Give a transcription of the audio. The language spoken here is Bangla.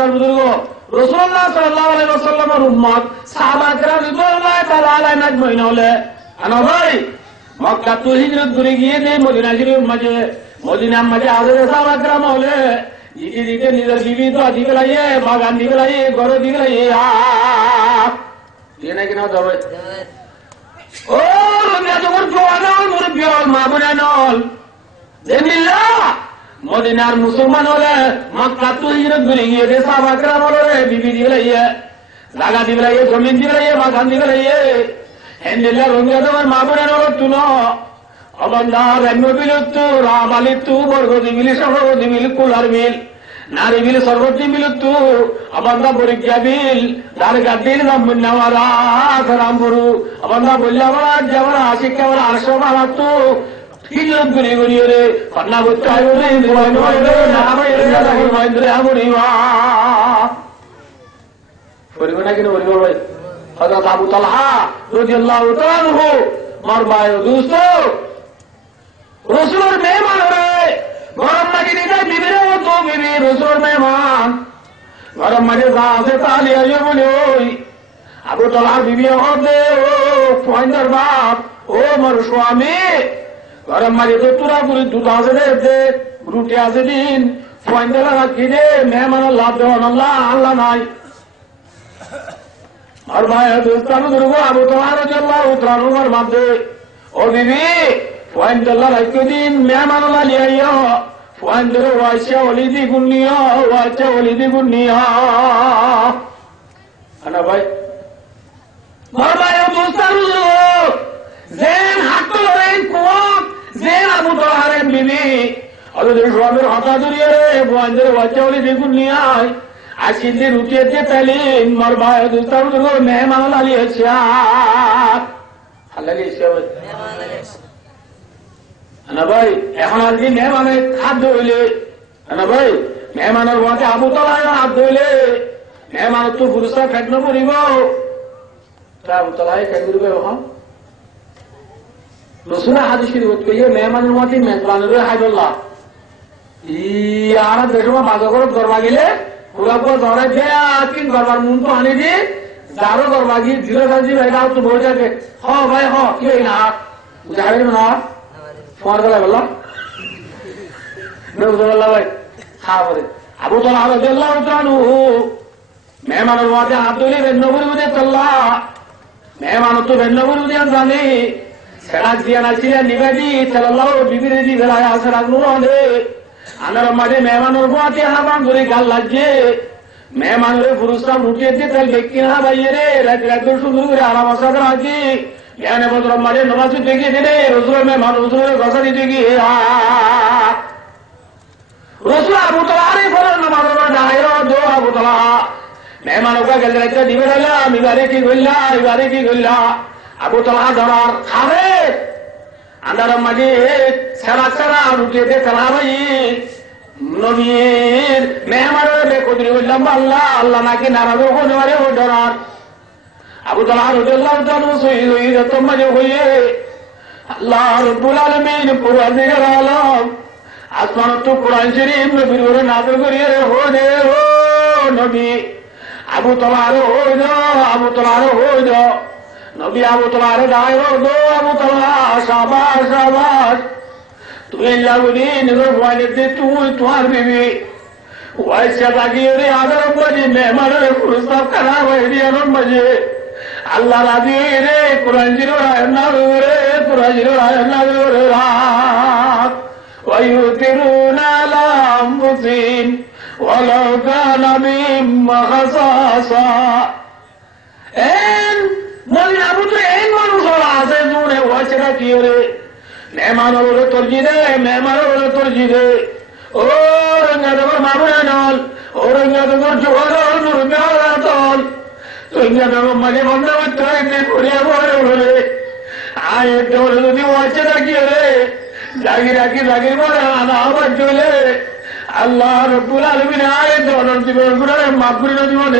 দোস্তার বুজুর্গ রাসূলুল্লাহ সাল্লাল্লাহু আলাইহি ওয়াসাল্লামের উম্মত সাহাবা کرام রিদওয়ানুল্লাহি তাআলা আলাইহিম আজমাইন হলে আনা ভাই মক্কা তো হিজরত করে গিয়ে দে মদিনা শরীফ মাঝে মদিনার মাঝে হাজারে সাহাবা کرام হলে দিকে দিকে নিজের বিবি তো দিকে লাইয়ে বাগান দিকে লাইয়ে ঘর দিকে লাইয়ে ये नहीं कि ना दबे ओ रुपया तो कर जवानों मुर्बियों माबुनानों जेमिला मदीनार मुसलमान वाले मक्का तो हिजरत करेंगे देशा बाकरा वाले बीबी दिख रही है लागा दिख रही है जमीन दिख रही है बागान दिख रही है हेंडिला रुपया तो कर माबुनानों तू ना अब अंदार रेमो बिलुत्तु रामालित्तु बरगो दिमिली शहरो दिमिली कुलार मिल नारी बिल सर्वोच्च बिलुत्तु अबंदा परीक्षा बिल दारगा दिल नम्मुन्नवारा सरामपुरु अबंदा बुल्लावारा जवारा आशिकावारा आशवारा तो हिजरत गुरी गुरी रे पन्ना बुच्चा गुरी दिवानवारे नामे जादा गुरमाइंद्रे आमुरीवा परिवना किन परिवर भाई हज़रत अबू तलहा रज़ियल्लाहु तआला अन्हु मरबायो दोस्तों रसूल मेहमान रे गरम लगी नहीं बिबरे वो तो बिबी रसूल मेहमान गरम मजे से ताली आयो बोले अबू तलहा बीबी होते ओ फॉइंडर बाप ओ मर स्वामी गरम मजे तो तुरा पूरी दूधा से दे रूटिया से दिन फॉइंडर रखी दे मेहमान अल्लाह दे अल्लाह अल्लाह नाई और भाई दोस्तान दुर्गो अबू तलहा रज़ियल्लाहु तआला अन्हु मरदे ओ बीबी फॉइंडर रखी दिन मेहमान अल्लाह ले आयो फॉइंडर वाचा वलीदी गुन्निया अना भाई मार भाई दोस्तान जेन हाथ रे कोक जेन अबू तलहा रे बीबी और स्वामीर हाथा धरिए रे फॉइंडर वाचा वलीदी गुन्निया आज के दिन रुटिए दे पहले मार भाई दोस्तान मेहमान अल्लाह ले आछा अल्लाह ले आछा ना भाई এখন আর কি মেহমানের খাদ্য হইলে না ভাই মেহমানের ওয়াতে আবু তলহা হাত ধইলে মেহমানের তো পুরস্কার ফেটনো পড়িব তা আবু তলহাই কেন করবে ওখান রসুলের হাদিস শরীফ কইয়ে মেহমানের ওয়াতে মেজবানের হাইদুল্লাহ আর দেখো বাজা করে দরবা গেলে পুরা পুরো ধরে দেয়া কিন দরবার মুন তো আনি দি যারো দরবা গিয়ে ধীরে ধীরে ভাইরা তো বলে যাবে হ ভাই হ কি না বুঝাবেন না फोन करा बोला मैं बोला भाई हाँ बोले अबू तलहा रज़ियल्लाहु तआला अन्हु मेहमान वादे अब्दुल्ला बिन नबी मुझे तल्ला मेहमान तो बिन नबी मुझे जाने सेरा दिया ना चिया निवेदी सल्लल्लाहु बीबी दी बेलाया असरा नुने अनर मादे मेहमान वादे हाबान गुरी गाल लाजे मेहमान रे पुरुषा मुठे दे तल बेकिन हा भाई रे रात रात सुंदर रे आराम आसरा आजी याने बदर मारे नमाज देखी दे रसूल में मान रसूल गसा दी देखी रसूल अबू तलहा रे फरज नमाज में दायरा दो अबू तलहा मेहमानों का गल रहता दिवेला मिबारे की गुल्ला अबू तलहा दरार खावे अंदर मजे सरा रुके दे तलहा भाई नबीर मेहमानों ने कुदरी लंबा अल्लाह ना के नाराज होने वाले हो दरार अबू तलहा रज़ियल्लाहु तआला अन्हु शहीद हुई तो मजे हुए अल्लाह रब्बुल आलमीन परवरदिगार आलम आसमान तो कुरान शरीफ में फिर नाज़िल करिए होने हो नबी अबू तलहा हो दो नबी अबू तलहा दायरो दो अबू तलहा शाबाश तू लागुनी निजर वाले दे तू तुम्हार बीवी वैसे लगी रे आदर बजे मेहमान पुरस्कार करा वही मजे अल्लाह राजी रे कुरान जीरो रे वयुतिरूना अला अनफुसिहिम वलौ काना बिहिम खसासा एन मौलाना अबू तो एन মানুষ আছে জুনে ওয়াচরা কি রে মেহমানের তরজি দে ও রঙ্গাদর মামুনাল ও রঙ্গাদর জোহর নূর মেহরাতল রঙ্গাদর মাঝে বন্ধ করতে পুরিয়া বলে আয় তোর যদি ওয়াচরা কি রে জাগি বলে আবার চলে আল্লাহ রব্বুল আলামিন আয় তোর জীবন গুলো মাফ করে দিবেন।